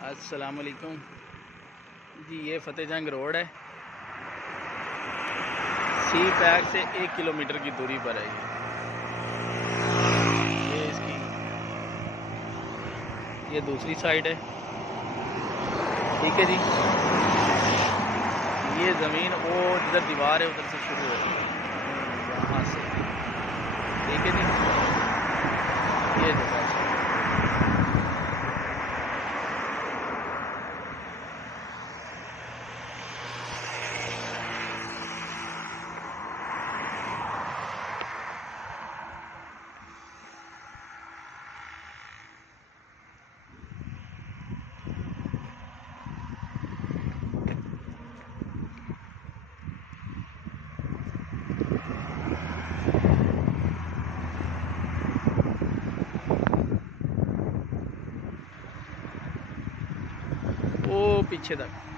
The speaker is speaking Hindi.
अस्सलामुअलैकुम जी। ये फतेह जंग रोड है, सी पैक से 1 किलोमीटर की दूरी पर है ये इसकी ये दूसरी साइड है। ठीक है जी। ये ज़मीन वो जिधर दीवार है उधर से शुरू हो रही है, वहाँ से। ठीक है जी। ये जगह वो पीछे तक।